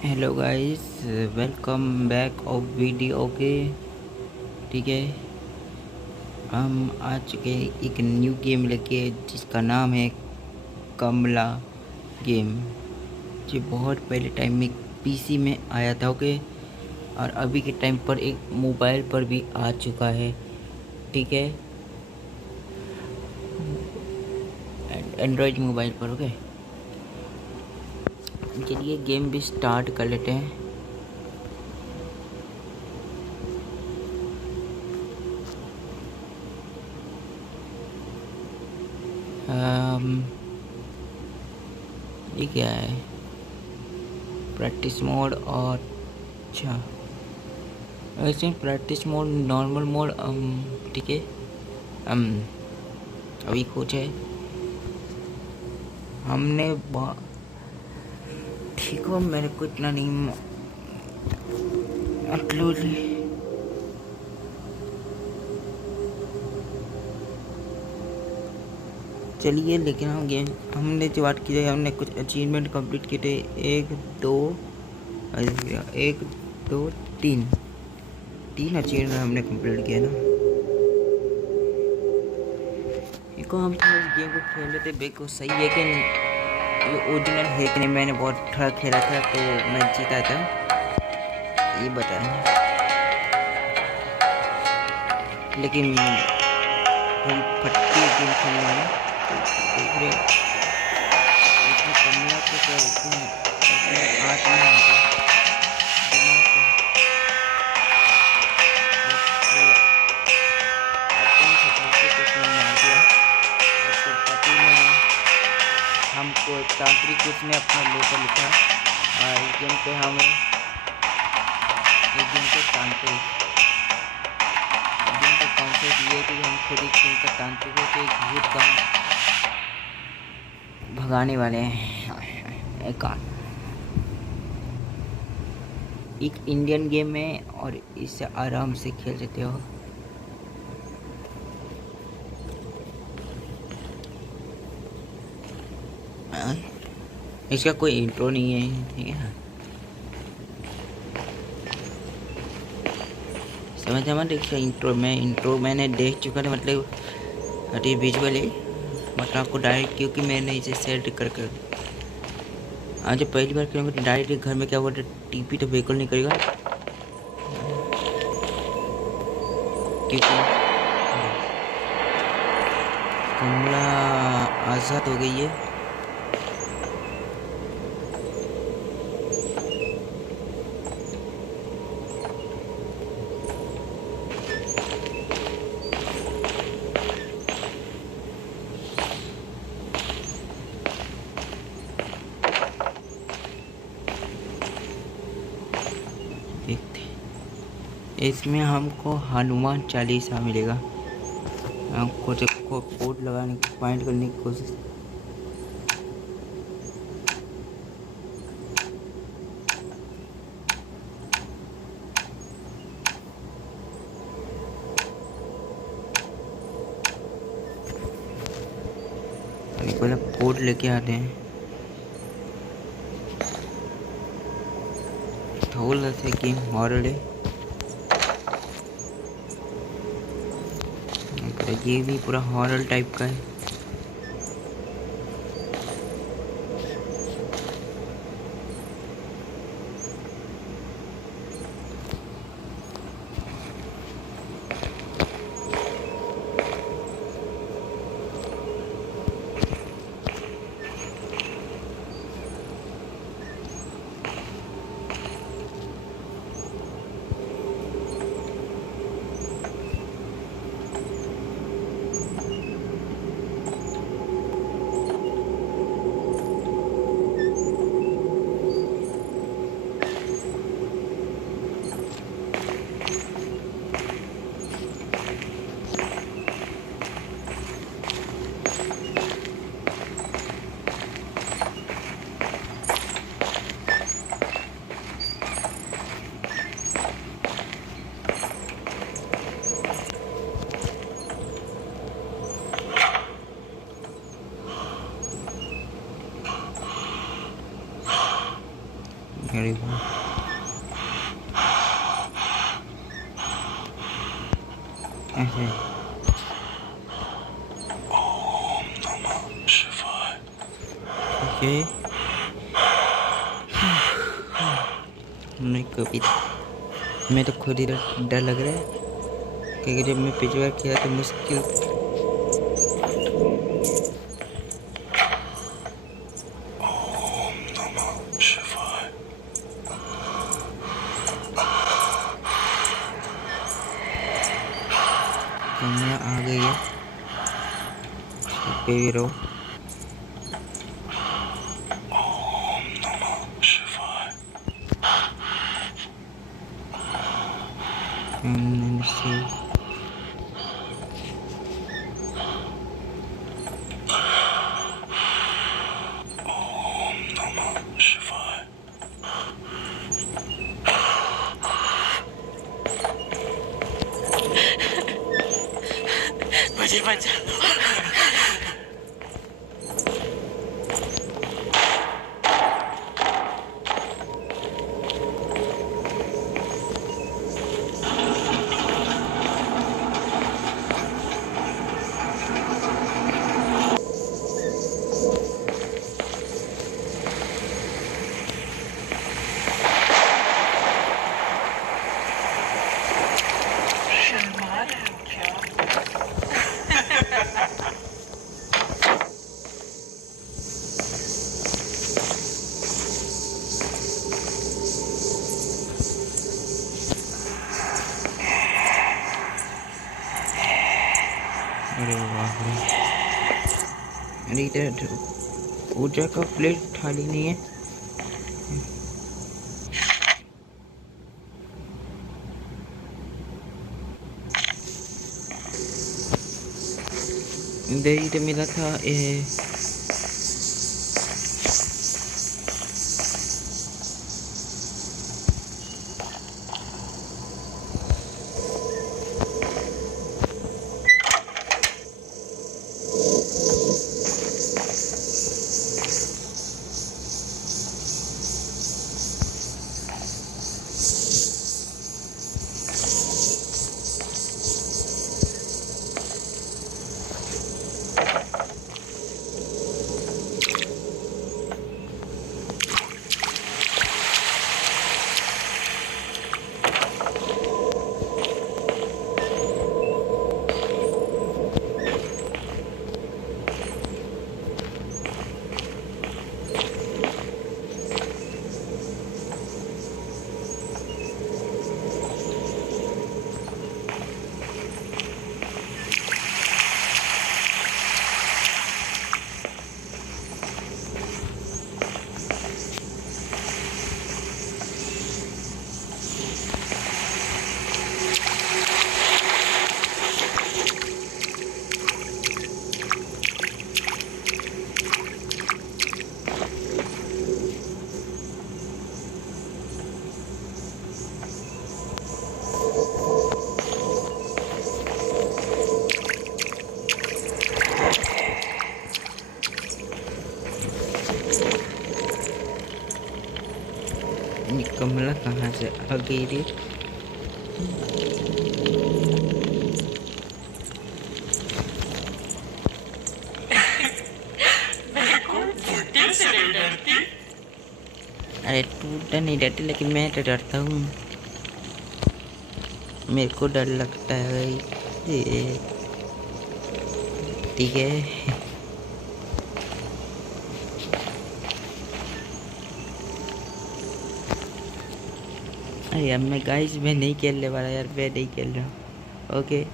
Hello guys, welcome back of video के। ठीक है, हम आ चुके हैं एक न्यू गेम लेके जिसका नाम है कमला गेम। जो बहुत पहले टाइम में पीसी में आया था। ओके, और अभी के टाइम पर एक मोबाइल पर भी आ चुका है। ठीक है, एंड्रॉयड मोबाइल पर। ओके, चलिए गेम भी स्टार्ट कर लेते हैं। ये क्या है? प्रैक्टिस मोड और अच्छा, वैसे प्रैक्टिस मोड, नॉर्मल मोड। ठीक है। अम अभी कुछ है हमने ठीक हो, मेरे को इतना नहीं अपलोड। चलिए, लेकिन हमने जो बात की है, हमने कुछ अचीवमेंट कंप्लीट किए थे। एक दो तीन तीन अचीवमेंट हमने कंप्लीट किया ना। देखो, हम तो इस गेम को खेल रहे थे, देखो सही है कि ये ओरिजिनल है कि नहीं। मैंने बहुत थोड़ा खेला था तो मैं जीता था, ये बताया। लेकिन थोड़ी फट्टी गेम खेलने में देख रहे हो, इसमें कमला को क्या बोलते हैं, इसमें आत्मा है दिमाग को। वो आत्मा से चलते तो उसने मार दिया। और फिर पति ने हमको तांत्रिक उसने अपना लेकर लिखा। और इस गेम पे हमें एक गेम के तांत्रिक गेम का कॉन्सेप्ट ये है कि हम खुद एक गेम का तांत्रिक होकर एक भूत का भगाने वाले हैं। एक इंडियन गेम है और इसे आराम से खेल सकते हो। इसका कोई इंट्रो नहीं है, ठीक है। समझ मत, इसका इंट्रो मैंने देख चुका था, मतलब अरे विजुअली, मतलब आपको डायरेक्ट, क्योंकि मैंने इसे सेट कर आज पहली बार करूँगा तो डायरेक्ट घर में क्या बोलते टीपी तो बिल्कुल नहीं करेगा, क्योंकि कमला आज़ाद हो गई है। इसमें हमको हनुमान चालीसा मिलेगा। हमको सबको कोड लगाने की, फाइंड करने की कोशिश। पहले कोड लेके आते हैं। थोड़ा सा गेम हॉरर है, ये भी पूरा हॉरर टाइप का है। अरे वाह, ऐसे ठीक है। नहीं कभी मैं तो खुद ही डर लग रहा है क्योंकि जब मैं पिछली बार किया तो मुश्किल कमरा आ गई है, पे भी रहो। से मुझे बचा लो। शर्मा रहे हो क्या? अरे वाह रे, अरे इधर पूजा का प्लेट खाली नहीं है। इधर ही तो मिला था कमला कहाँ से आ गई रे? अरे टूटा नहीं डरती, लेकिन मैं तो डरता हूँ, मेरे को डर लगता है भाई। ठीक है। अरे अब मैं गाइस मैं नहीं खेलने वाला यार, मैं नहीं खेल रहा। ओके,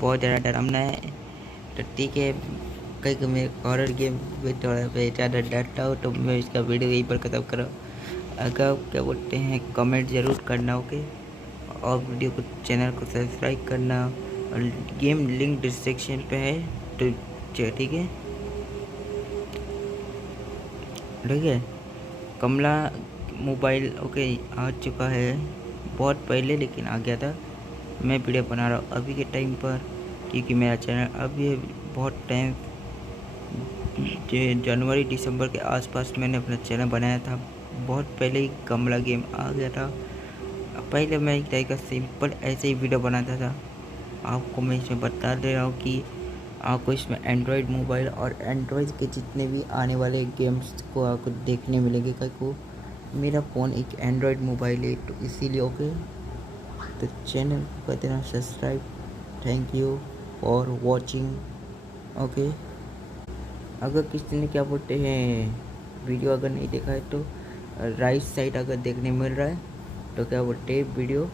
बहुत ज़्यादा डरावना है तो ठीक है। कहीं मैं हॉरर गेम में थोड़ा ज़्यादा डरता हूँ तो मैं इसका वीडियो यहीं पर ख़त्म कर रहा हूँ। अगर क्या बोलते हैं कमेंट ज़रूर करना, ओके, और वीडियो को चैनल को सब्सक्राइब करना, और गेम लिंक डिस्क्रिप्शन पे है तो ठीक है। ठीक है, कमला मोबाइल ओके आ चुका है बहुत पहले, लेकिन आ गया था। मैं वीडियो बना रहा हूँ अभी के टाइम पर, क्योंकि मेरा चैनल अभी बहुत टाइम जनवरी दिसंबर के आसपास मैंने अपना चैनल बनाया था। बहुत पहले ही गमला गेम आ गया था। पहले मैं एक टाइप का सिंपल ऐसे ही वीडियो बनाता था। आपको मैं इसमें बता दे रहा हूँ कि आपको इसमें एंड्रॉयड मोबाइल और एंड्रॉयड के जितने भी आने वाले गेम्स को आपको देखने मिलेंगे। क्या को मेरा फ़ोन एक एंड्रॉयड मोबाइल है, तो इसीलिए ओके। तो चैनल को कर देना subscribe. Thank you for watching. Okay, अगर किसी ने क्या बोलते हैं वीडियो अगर नहीं देखा है तो राइट साइड अगर देखने मिल रहा है तो क्या बोलते हैं वीडियो,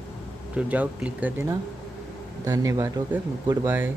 तो जाओ क्लिक कर देना। धन्यवाद। Okay, good bye.